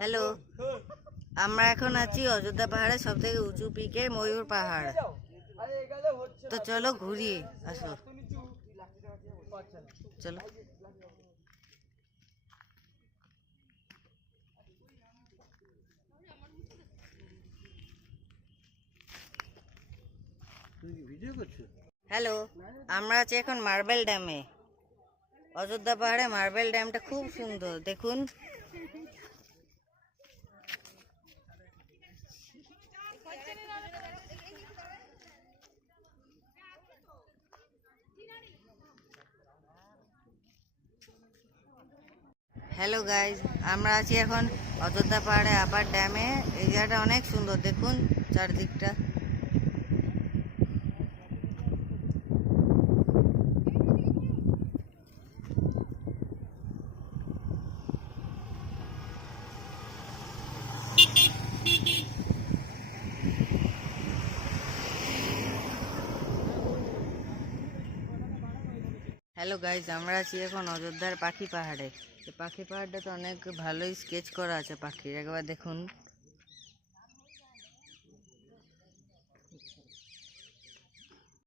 Hello, আমরা এখন আছি অযোধ্যা পাহাড়ের সব থেকে উঁচু পিকে ময়ূর পাহাড়। তো চলো ঘুরি, আসো চলো। হ্যালো, আমরা আছি এখন মার্বেল ড্যামে। অযোধ্যা পাহাড়ে মার্বেল ড্যামটা খুব সুন্দর, দেখুন। হ্যালো গাইজ, আমরা আছি এখন অযোধ্যা পাহাড়ে আপার ড্যামে। এই জায়গাটা অনেক সুন্দর, দেখুন চারদিকটা। হ্যালো গাইজ, আমরা আছি এখন অযোধ্যার পাখি পাহাড়ে। এই পাখি পাহাড়টা তো অনেক ভালোই স্কেচ করা আছে পাখির, একবার দেখুন।